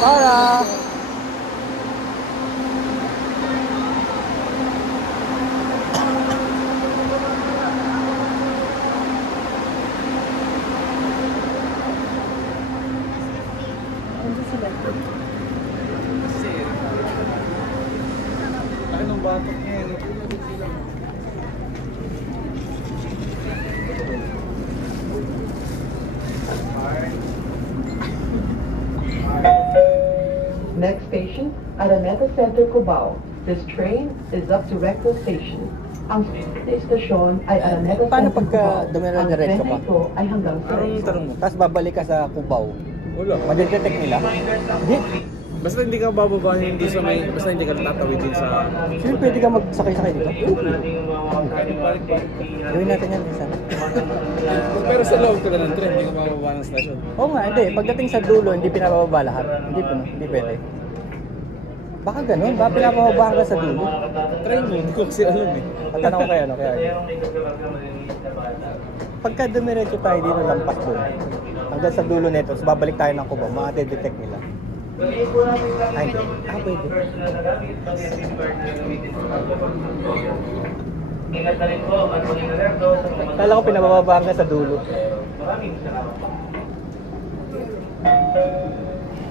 Para! Anong batok niya yan? Next station, Araneta Center, Cubao. This train is up to Recto Station. Ang stasyon ay Araneta Paano Center, pagka Cubao. Ang dumire-diretso tren ka? na ito ay hanggang sa Anong tanong mo? Tapos babalik ka sa Cubao. Wala. Madidetect nila? Hindi. Basta hindi ka bababa, hindi sa may, basta hindi ka tatawid din sa... Sino pwede ka magsakay-sakay dito? Balik-balik. Gawin natin yan isa. Pero sa loob ka na ng tren, hindi ka bababa ng station. Oo nga, hindi. Pagdating sa dulo, hindi pinababa lahat. Hindi pwede. Baka ganun, baka pinapababaan ka sa dulo. Try mo, hindi ko kasi alam eh. Pagtanong ko kaya, kaya. Pagka dumiretso tayo dito, lampas doon. Hanggang sa dulo nito, tapos babalik tayo ng Cubao, detect nila. Ay, pwede. Kala ko pinababaan ka sa dulo.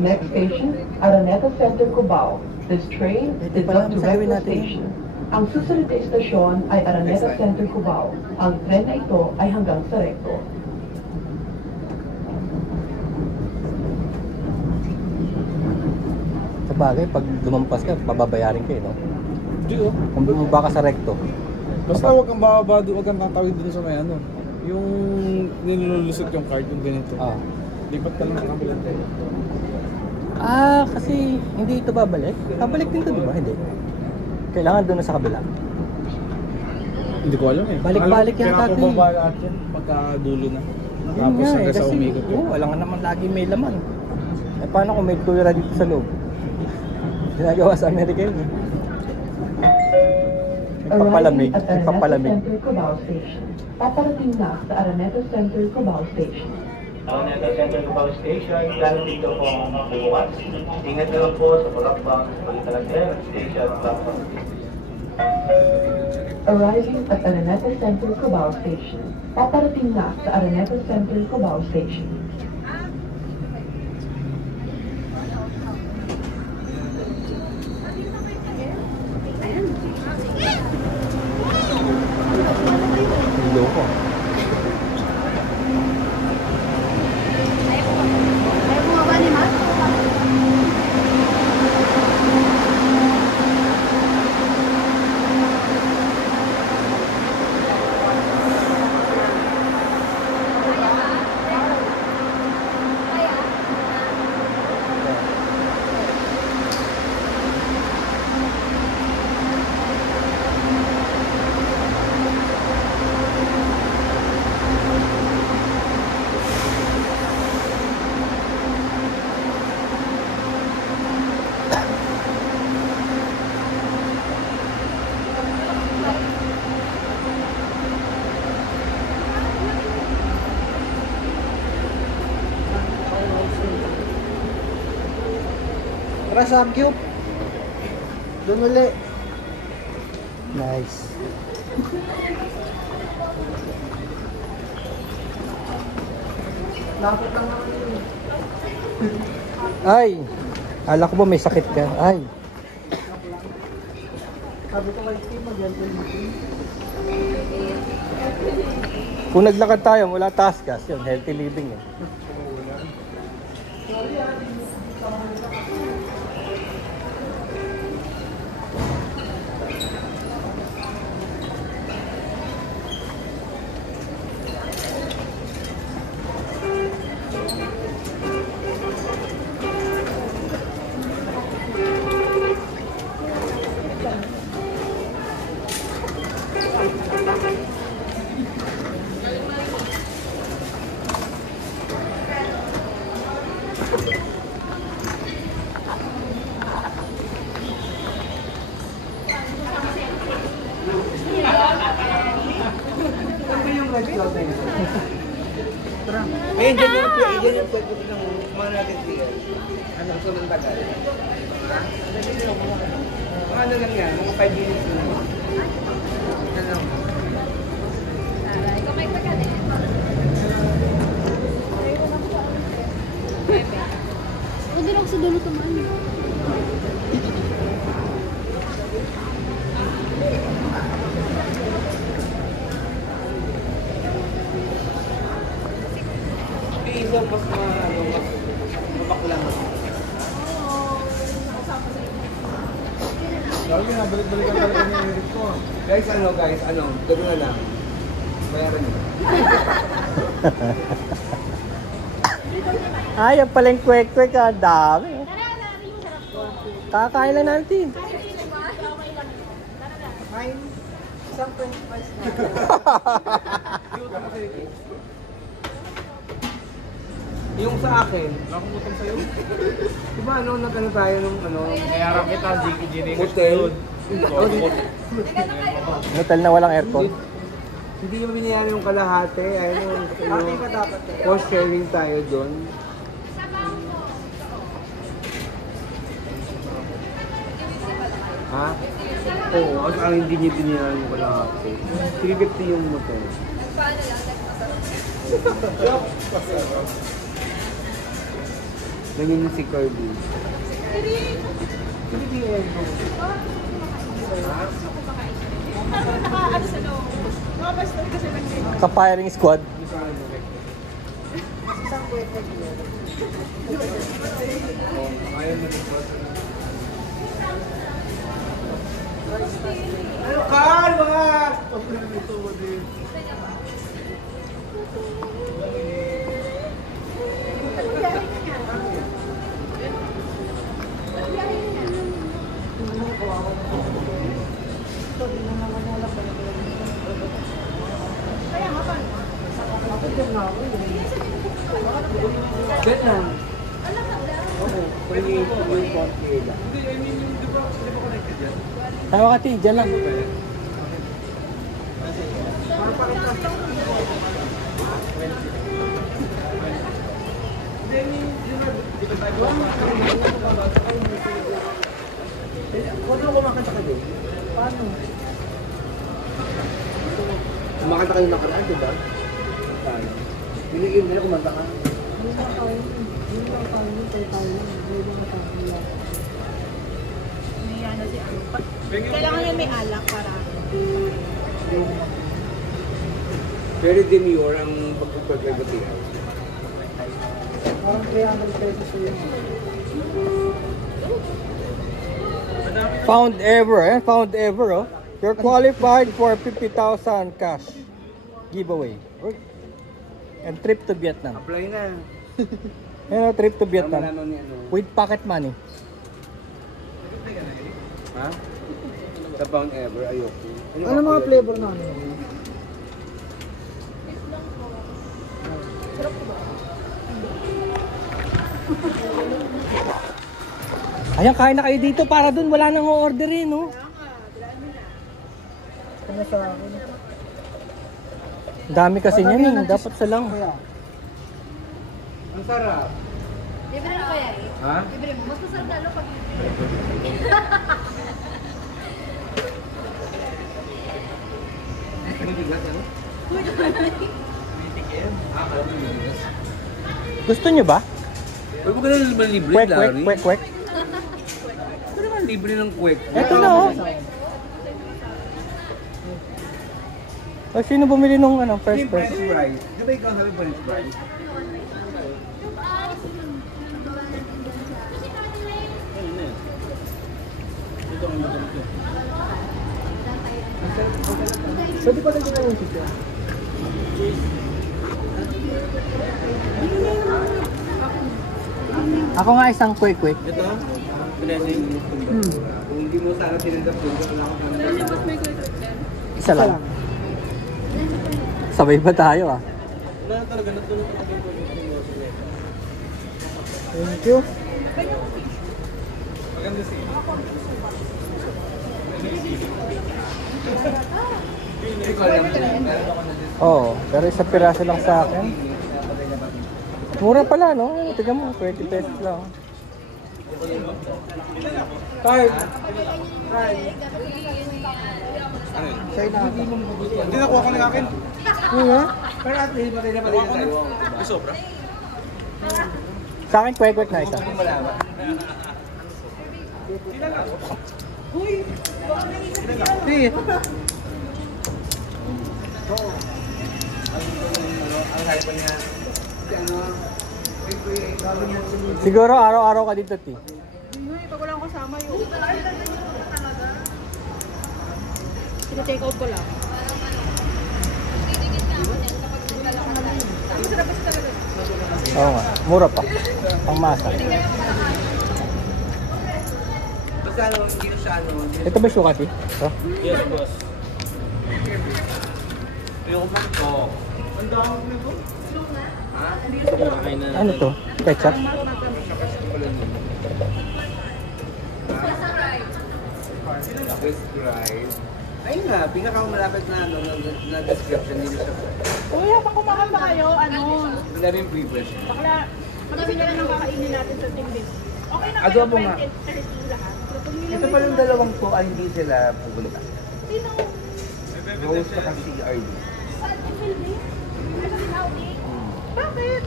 Next station, Araneta Center, Cubao. This train is up to Recto Station. Ang susunod na istasyon ay Araneta Center, Cubao. Ang tren na ito ay hanggang sa Recto. Sa bagay, pag lumampas ka, pababayarin ka no? Hindi oh. Kung bumaba ka sa recto. Basta huwag kang bababa doon, huwag kang tatawid doon sa may ano. Yung nilulusot yung card, yung ganito. Ah. Lipat ka lang sa kabilang tren. Kasi hindi ito babalik. Babalik din ito, di ba? Hindi. Kailangan doon na sa kabila. Hindi ko alam eh. Balik-balik yan, Kaya Kati. pababa lahat yan, pagka dulo na. Yun Tapos nga hanggang sa kasi, umikot yun. wala nga naman lagi may laman. Paano kung may tulira dito sa loob? Ginagawa sa Amerika yun. Nagpapalamig. Arriving at Araneta Nagpapalamig. Center, Cubao Station. Paparating na sa Araneta Center, Cubao Station. Araneta Center Cubao Station, plano dito po ang bukas. Ingat na lang po sa pagkakbang sa pagkakalager, station, platform. Arriving at Araneta Center, Cubao Station. Paparating na sa Araneta Center, Cubao Station. Loko. Ayaw bumaba ni Matt? Tara sa cube. Doon uli. Nice. Ay! Ala ko ba may sakit ka? Ay! Sabi ko kay Tim, kung naglakad tayo, wala task kasi yun, healthy living eh. Ayun, dyan yung pwede ng mga natin tiyan. Ano, gusto ng tagal. Ha? Mga ano lang yan, mga 5 minutes lang. Ano? Kamay ko ka din. Huwag din ako sa dulo tumaan. Isang mas mapaklang. Sabi nga, balik-balikan talaga niya yung Eric ko. Guys, gano'n na lang. Bayaran niyo. Ay, yung pala yung kwek-kwek, ah. Dami. Oh. Kakain lang natin. Yung sa akin, Nakakutang sa'yo. di ba nagkano tayo nung Kaya kita, Jiki hotel? Hotel na walang aircon. Hindi mo binayaran yung kalahati. Ayun yung cost sharing tayo doon. Ha? Oo, at ang hindi niya binayaran yung kalahati. 350 yung motel. Ganyan yung si Kirby. Ka-firing squad. Ano ka? Mga... Ganyan. Oo, pwede yung konti lang. Tayo ka, Ti. Diyan lang. Huwag mo kumakanta ka din. Paano? Kumakanta kayo nakaraan, diba? Paano? Binigyan nila kumanta ka. May ano si ano. Kailangan niya may alak para. Very demure ang pagpapagagatihan. Parang 300 pesos yun. Found ever, eh? Found ever, oh. You're qualified for 50,000 cash giveaway. And trip to Vietnam. Apply na. Ano, trip to Para Vietnam. malaman ni ano. With pocket money. Ha? Sa Pound Ever, ayoko. Ano mga flavor na ano? Ayan, kain na kayo dito para dun wala nang o-orderin, no? Ano sa akin? Dami kasi niyan, eh. Dapat sa lang. Ang sarap. Libre na kaya eh. Ha? Libre mo. Mas masarap lalo pag Mabigat, ano? Gusto nyo ba? Huwag mo ganun naman libre, Kwek, kwek, Larry. kwek, kwek. Ano naman libre ng kwek? Eto na, oh. O, sino bumili nung ano, first Yung prize? French fries. Di ba ikaw sabi French fries? Pwede pa rin yung sitya. Ako nga isang kwek-kwek. Ito? Blessing. Kung hindi mo sana tinanggap doon, wala akong tanggap. Isa lang. Sabay ba tayo, ah? Wala talaga, natulog ako doon. Thank you. Maganda siya. Hindi ko alam. Oo, pero isang piraso lang sa akin. Mura pala, no? Tignan mo, 20 pesos lang. Card. Sa'yo na ata. Hindi nakuha ka ng akin. Nga? Pero at least, matay na tayo. May sobra. Sa akin, kwek-kwek na isa. Kung malaman. Sige. Ang hype pa niya. Si ano, sabi niya, Siguro araw-araw ka dito, Ti. Hindi, pag wala akong kasama yun. Sino-take out ko lang. Oo nga, mura pa. Pangmasa. basta ano, hindi na siya ano. Ito ba suka, Ti? Ito? Yes, boss. Ayoko pa ito. Ang dami na ito. Kumakain na. Ano to? Ketchup? Swiss fries. Ayun nga, pinakamalapit na ano, na description din siya. Kuya, pa kumakanta kayo, ano? Ang daming privilege. Bakla, magkasi na lang ang kakainin natin sa team din. Okay na kayo, Adobo nga. 20-30 lahat. Pero pag nila Ito pa yung dalawang to, ay hindi sila pupunta. Sino? Rose sa CRD. Saan yung filming? Ano si Audi? Bakit?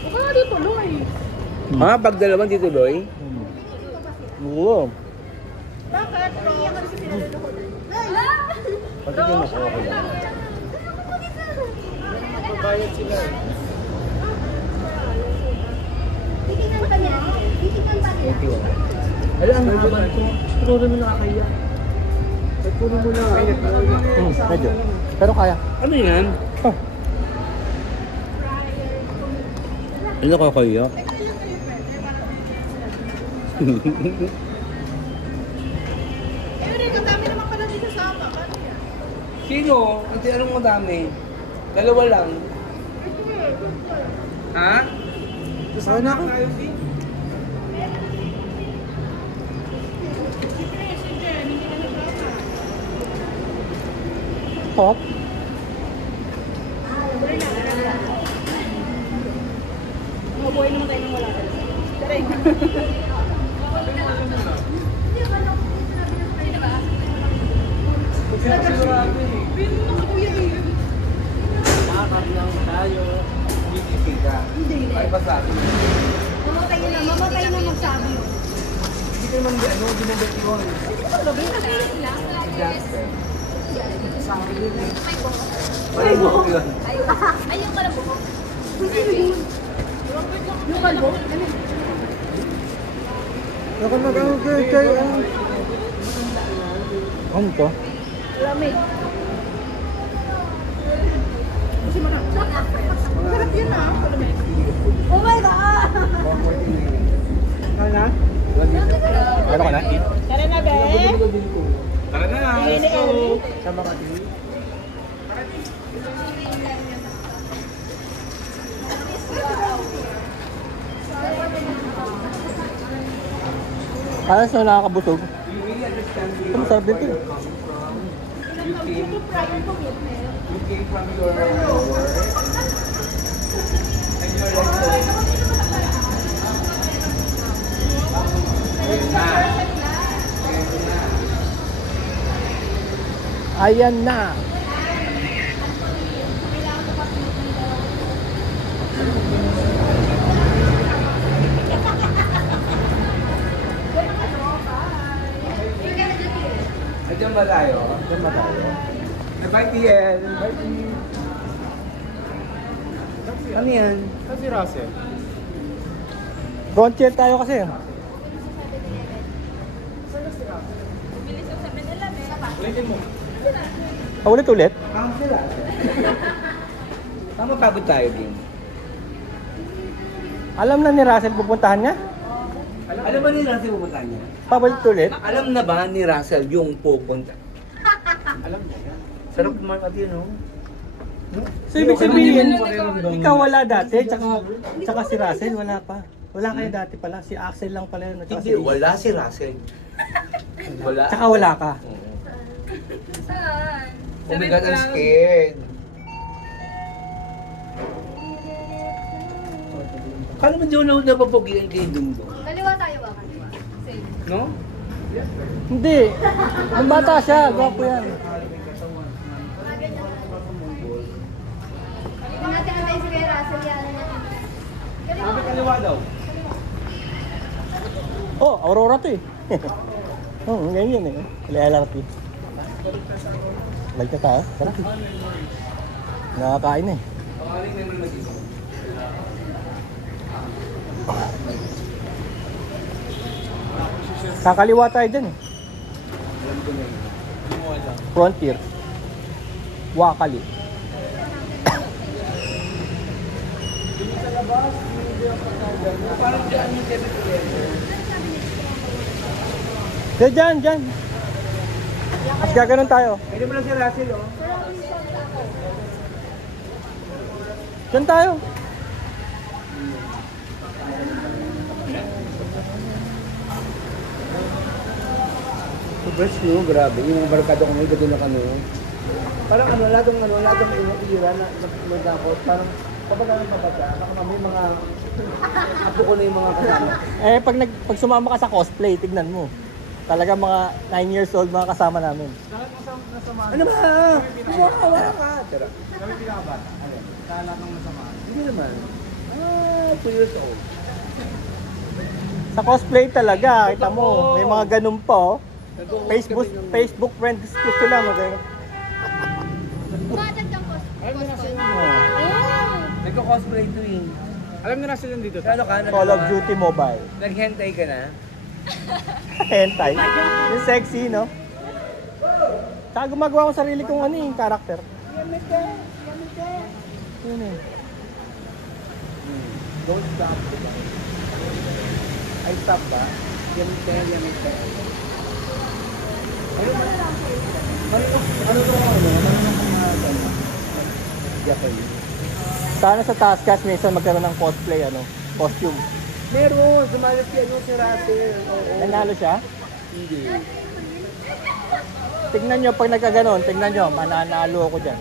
Huwag ka nga dito, Loy. Ah, pag dalawang dito, Loy? Oo. Bakit? Iiyak ka rin sa pinalala ko. Patigyan mo ko. Okay lang. Bayad sila eh. Titignan pa niya. Titignan pa niya. Alam, ang haba nito. Puro mo nakakaya. Puro mo na. Medyo. Pero kaya. Ano yan? Oh. Ano nakakaya? Eh, Rick, ang dami naman pala dito sa ama. Paano yan? Sino? Hindi, anong madami? Dalawa lang. Ha? Saan ako? Hop. Mabuhay naman tayo nang wala ka. Taray. Makakap lang tayo. Hindi ka. Ay, basta. Mamatay na magsabi yun. Hindi ka naman ano, ginabit yun. Ay, buhok yun. Ay, yung pala buhok. Yung kalbo? Ano? Ako nag-kay. Ano to? Lamig. Kasi masarap yun ah. Lamig. Oh my God! Ano ka na? Tara na, be. Tara na, let's go. Sama ka, Ti. Parang sila nakakabusog. Ito masarap din ito. You came from your work. And you're like, ayun na. Ayun na. Ayan na. Nandiyan ba tayo? Diyan ba tayo? Bye, TL. Bye, TL. Ano yan? Kasi Russell. Front chair tayo kasi. Ulitin mo. Ulit-ulit. Tama sila. Tama pagod tayo din. Alam na ni Russell pupuntahan niya? Alam ba ni Russell pupunta niya? Pabalit-ulit. Alam na ba ni Russell yung pupunta? Alam na yan. Sarap naman at yun, no? So ibig sabihin, ikaw wala dati, tsaka si Russell wala pa. Wala kayo dati pala, si Axel lang pala yun. Hindi, wala si Russell. Wala. Tsaka wala ka. Saan? Oh my God, I'm scared. Paano ba doon napapogian kayo Dungdung? Kaliwa tayo ba? Kaliwa. Same. No? Hindi. Ang bata siya, gwapo yan. Kung natin ang tayo si Kuya Russell, yan. Kaliwa. Kaliwa daw. Oh, Aurora to eh. Ganyan eh. LRT. Balik na tayo. Sarap eh. Nakakain eh. Kakaliwa tayo dyan eh. Frontier. Wakali. Parang dyan yung Dyan, dyan. Mas gaganon tayo. Pwede mo lang si Russell, oh. Dyan tayo. Sobrang no, grabe. Yung mga barkada ko may gano'n na kano. Parang lahat ng ira na nagdakot. Parang kapag kami mabata, may mga apo ko na yung mga kasama. Pag sumama ka sa cosplay, tignan mo. Talaga mga 9 years old mga kasama namin. Ano ba? Wala ka. Tara. Kami pinakabata. Ayun. Kala kang masama. Hindi naman. 2 years old. Sa cosplay talaga, kita mo, may mga ganun pa oh. Facebook friends gusto lang mag Umatag ng cosplay. Nagko-cosplay to eh. Alam niyo na sila dito. Ano ka? Call of Duty Mobile. Naghentay ka na? Hentai. Yung sexy, no? Tsaka gumagawa ko sarili kong ano yung character. Yun eh. Don't stop. Ay, stop ba? Yamite. Sana sa Taskas minsan magkaroon ng cosplay, costume. Meron, sumalit si Russell. Oo. Nanalo siya? Hindi. Tignan nyo pag nagkaganon, tignan nyo, mananalo ako dyan.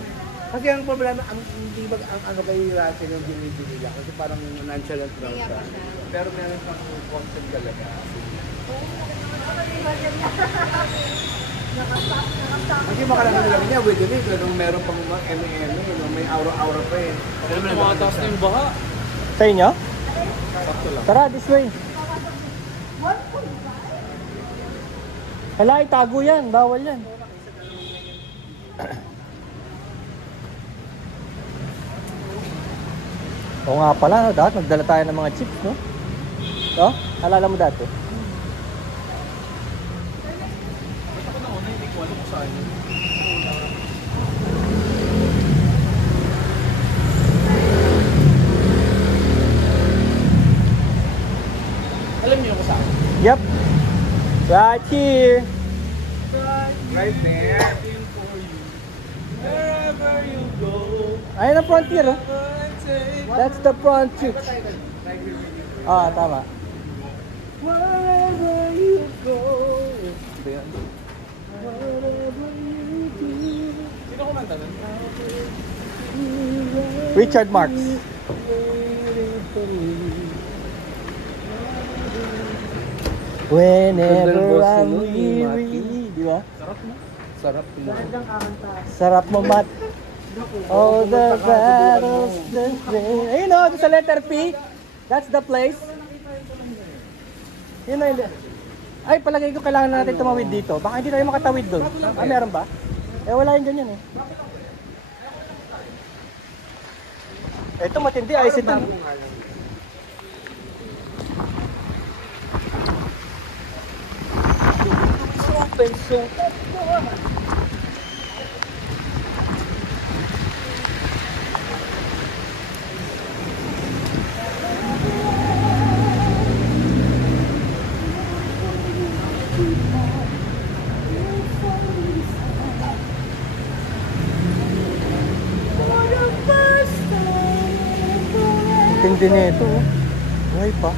Kasi ang problema, hindi ba ang ano kay Russell yung binibili lang kasi parang nonchalant lang siya. Pero meron siyang concept talaga. Kasi makalangan nila niya, wait a minute, talagang meron pang mga may aura-aura pa eh. Alam mo, tumataas na yung baha. Sa inyo? Sakto lang. Tara, this way. Hala, itago yan. Bawal yan. Oo nga pala, no? Dapat magdala tayo ng mga chips, no? No? Alala mo dati? Ako na una, hindi ko alam kung saan yun. Alam niyo kung saan? Yep. Right here. Right there. Wherever you go, Ayun ang frontier, oh. That's the frontier. Ah, tama. Wherever you go. Sino kumanta nun? Richard Marx. Whenever I'm weary. Di ba? Sarap mo. Sarap mo, Mat. All the battles, the pain. Ayun o, sa letter P. That's the place. Yun o, ay, palagay ko kailangan natin tumawid dito. Baka hindi tayo makatawid doon. Ah, meron ba? Eh, wala yung ganyan eh. Ito matindi, ayos ito. Open so. Tindi nito. Buhay pa.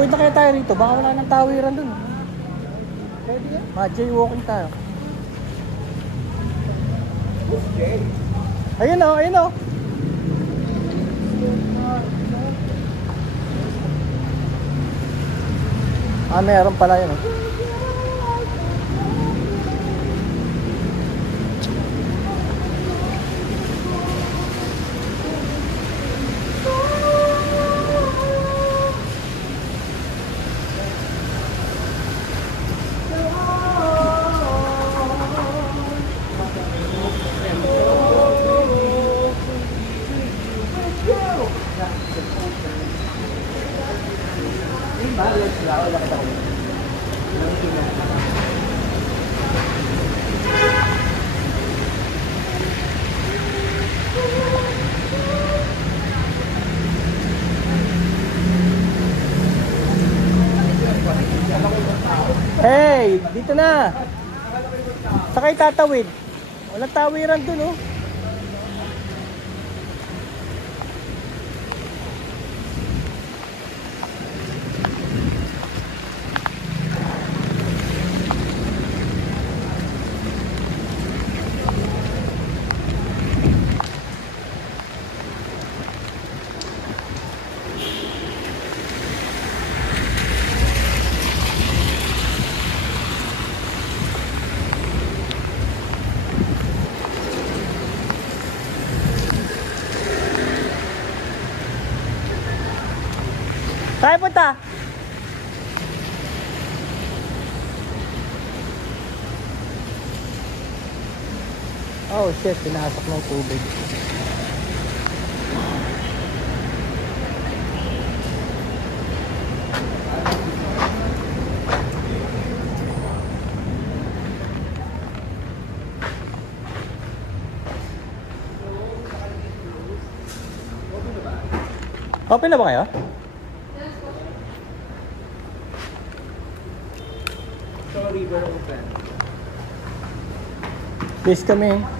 Tawid na kaya tayo rito. Baka wala nang tawiran dun. Pwede yan. Ma-jaywalking tayo. Ayun o, ayun o. Meron pala yun o. Hey, dito na. Sakay tatawid. Walang tawiran dun, oh. Saan punta? Oh shit, pinasok ng tubig. Open na ba kayo? Sorry, pero open. Please kami.